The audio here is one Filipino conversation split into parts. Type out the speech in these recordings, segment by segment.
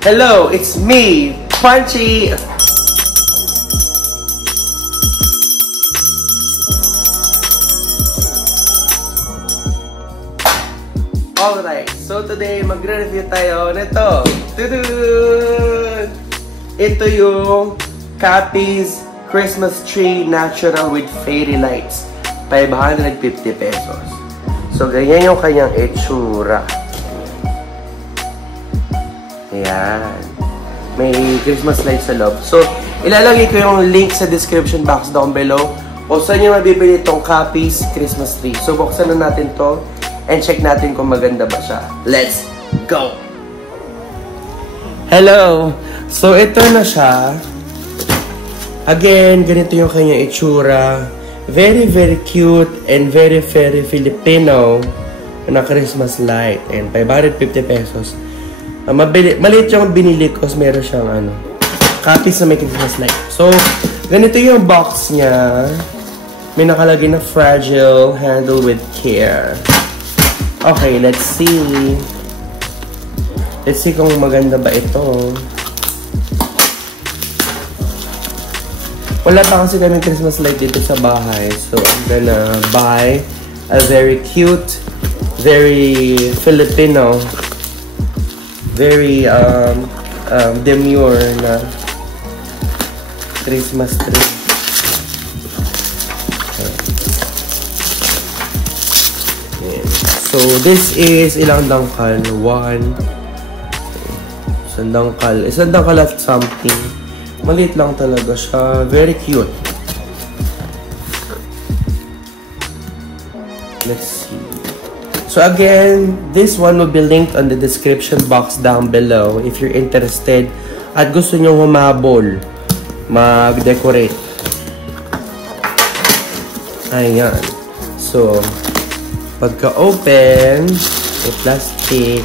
Hello, it's me, Punchy! Alright, so today magre-review tayo nito. Tudun! Ito yung Capiz Christmas Tree Natural with Fairy Lights. 550 pesos. So, ganyan yung kanyang itsura. Ayan. May Christmas lights sa loob. So, ilalagay ko yung link sa description box down below. O saan nyo mabibili itong Capiz Christmas Tree. So, buksan na natin to. And check natin kung maganda ba siya. Let's go! Hello! So, ito na siya. Again, ganito yung kanyang itsura. Very, very cute and very, very Filipino na Christmas light. And 550 pesos. Maliit yung binili ko. Meron siyang Capiz na may Christmas light. So, ganito yung box niya. May nakalagay na fragile, handle with care. Okay, let's see. Let's see kung maganda ba ito. Wala pa kasi kami Christmas light dito sa bahay. So, I'm gonna buy a very cute, very Filipino, very demure na Christmas tree. So, this is ilang dangkal? Isang dangkal at something. Maliit lang talaga siya. Very cute. Let's see. So, again, this one will be linked on the description box down below if you're interested at gusto nyo humabol, mag-decorate. Ayan. So, pagka-open, may plastic.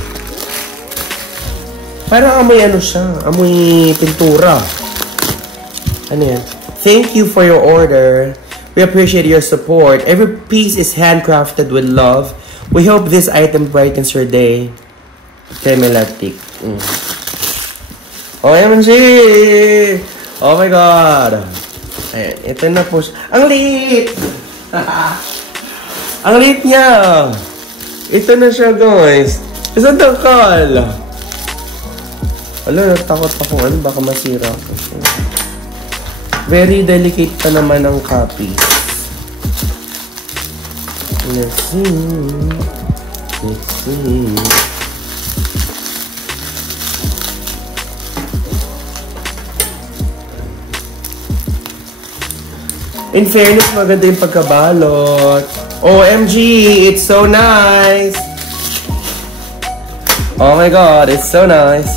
Parang amoy siya. Amoy pintura. Ano yan? Thank you for your order. We appreciate your support. Every piece is handcrafted with love. We hope this item brightens your day. Kemelatic. OMG! Oh my God! Ayan, ito na po siya. Ang liit! Ang liit niya! Ito na siya, guys. Isang dangkal. Wala, natakot ako. Baka masira ako. Very delicate pa naman ang Capiz. Let's see. Let's see. In fairness, maganda yung pagkabalot. OMG, it's so nice. Oh my God, it's so nice.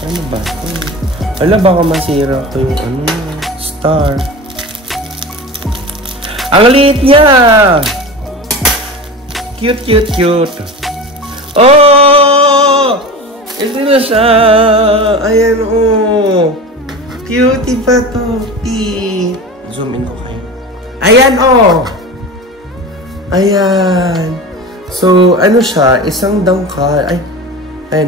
Ano ba? Ala, baka masira ko yung star. Ang liit niya! Cute, cute, cute. Oh! Ito na siya. Ayan, oh. Cutie pa to. Zoom in ko kayo. Ayan, oh! Ayan. So, ano siya? Isang dangkal.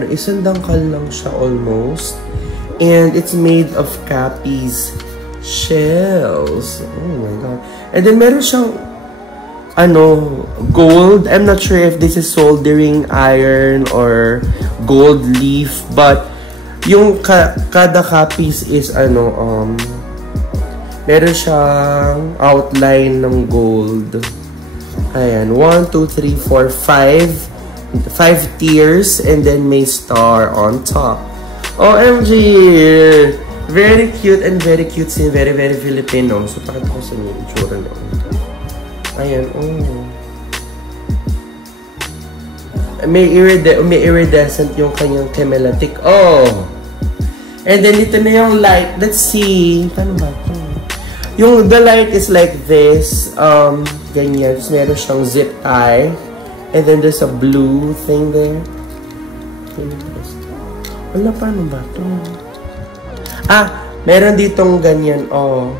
Isang dangkal lang siya almost. And it's made of Capiz shells. Oh my God. And then meron siyang gold. I'm not sure if this is soldering iron or gold leaf, but yung kada Capiz is meron siyang outline ng gold. Ayan, 1, 2, 3, 4, 5 tiers, and then may star on top. OMG! Very cute and very cutesy, very, very Filipino. So, pakita ko sa inyo yung itsura niya. Ayan, oh. May iridescent yung kanyang kemelatic. Oh! And then, dito na yung light. Let's see. Paano ba ito? The light is like this. Ganyan. Tapos meron siyang zip tie. And then, there's a blue thing there. Wala, paano ba ito? Meron ditong ganyan, oh.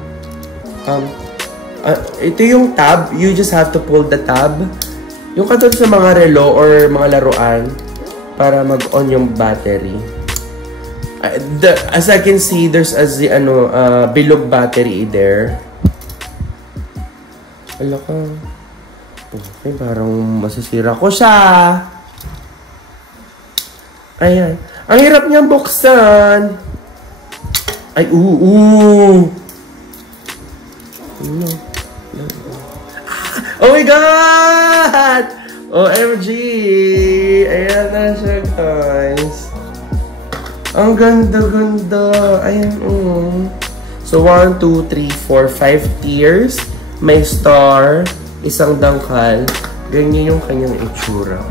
Ito yung tab. You just have to pull the tab. Yung katulad sa mga relo or mga laruan. para mag-on yung battery. As I can see, there's bilog battery there. Ala ka. Okay, parang masisira ko siya. Ayan. Ang hirap niyang buksan. Ay, Oh my God! OMG! Ayan na siya, guys. Ang ganda-ganda. Ayan, So, 1, 2, 3, 4, 5 tiers. May star. Isang dangkal. Ganyan yung kanyang itsura.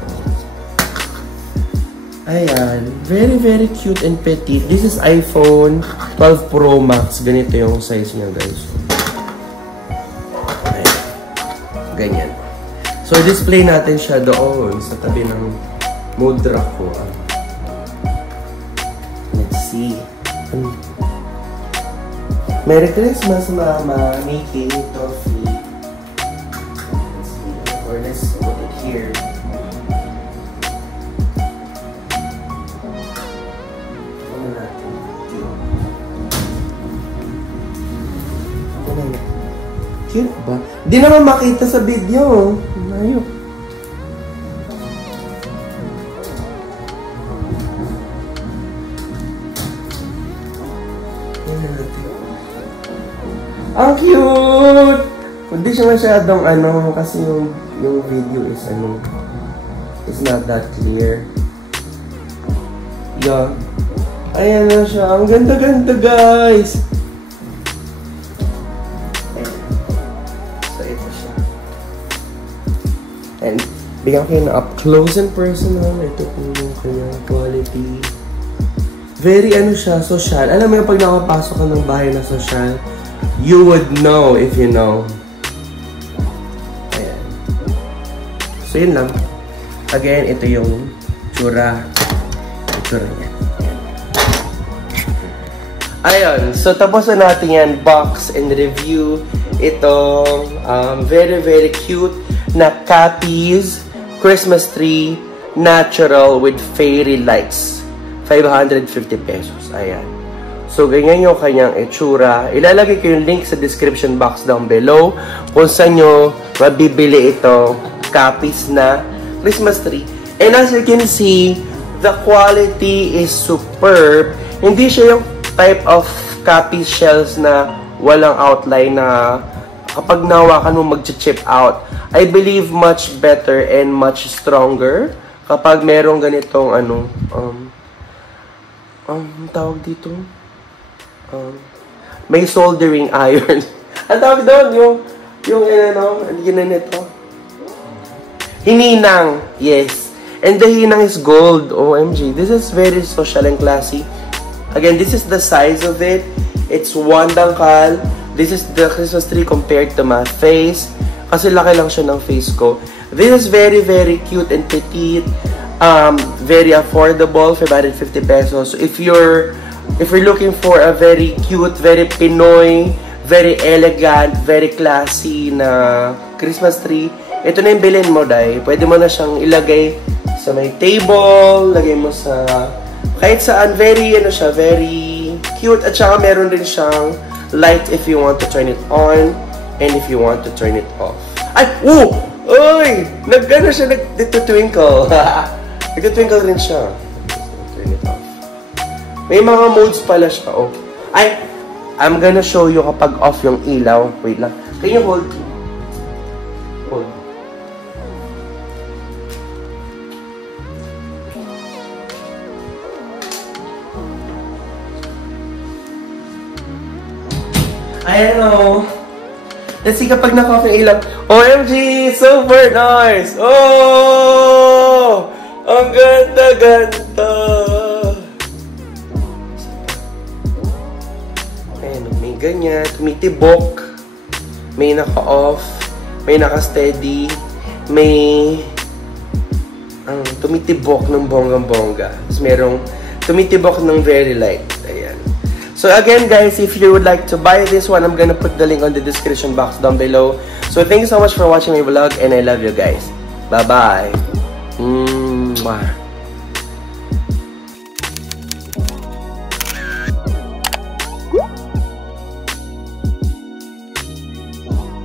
Ayan. Very, very cute and petite. This is iPhone 12 Pro Max. Ganito yung size niya, guys. Ayan. Ganyan. So, display natin siya doon sa tabi ng mudra ko. Let's see. Merry Christmas, Mama. Making toffee. Let's see. Or let's put it here. Ano natin? Cute ba? Di naman makita sa video. Ayok. Ang cute! Hindi siya masyadong kasi yung video is is not that clear. Yeah. Ayan na siya. Ang ganda-ganda, guys! So, ito siya. And, bigyan kayo na up close and personal. Ito po yung kanyang quality. Very siya, social. Alam mo yung pag nakapasok ka ng bahay na social, you would know if you know. Ayan. So, yun lang. Again, ito yung tsura. Tsura niya. Ayun. So, tapos na natin yan. Box and review. Itong very, very cute na Capiz Christmas tree natural with fairy lights. 550 pesos. Ayan. So, ganyan yung kanyang itsura. Ilalagay ko yung link sa description box down below kung saan nyo mabibili ito Capiz na Christmas tree. And as you can see, the quality is superb. Hindi siya yung type of Capiz shells na walang outline na kapag nawakan mo mag-chip out. I believe much better and much stronger kapag merong ganitong tawag dito? May soldering iron. Ang tawag doon, yung ginanito. Hininang, yes. And the hinang is gold. OMG. This is very social and classy. Again, this is the size of it. It's one dangkal. This is the Christmas tree compared to my face. Kasi laki lang siya ng face ko. This is very, very cute and petite. Very affordable, 550 pesos. So if you're looking for a very cute, very Pinoy, very elegant, very classy na Christmas tree, ito na yung bilhin mo, Day. Pwede mo na siyang ilagay sa may table, lagay mo sa kahit saan. Very, very cute. At saka meron din siyang light if you want to turn it on and if you want to turn it off. Ay! Uy! Nag-ano siya, nag-twinkle. Nag-twinkle rin siya. Turn it off. May mga modes pala siya. Oh. Ay! I'm gonna show you kapag off yung ilaw. Wait lang. Can you hold? Hold. Ayan o. Let's see kapag naka-off yung ilaw. OMG! Super nice! Oh! Ang ganda-ganda! Ayan, may ganyan. Tumitibok. May naka-off. May naka-steady. May tumitibok ng bonggang-bongga. Tapos merong tumitibok ng very light. Ayan. So again, guys, if you would like to buy this one, I'm gonna put the link on the description box down below. So thank you so much for watching my vlog, and I love you guys. Bye-bye. Mwah.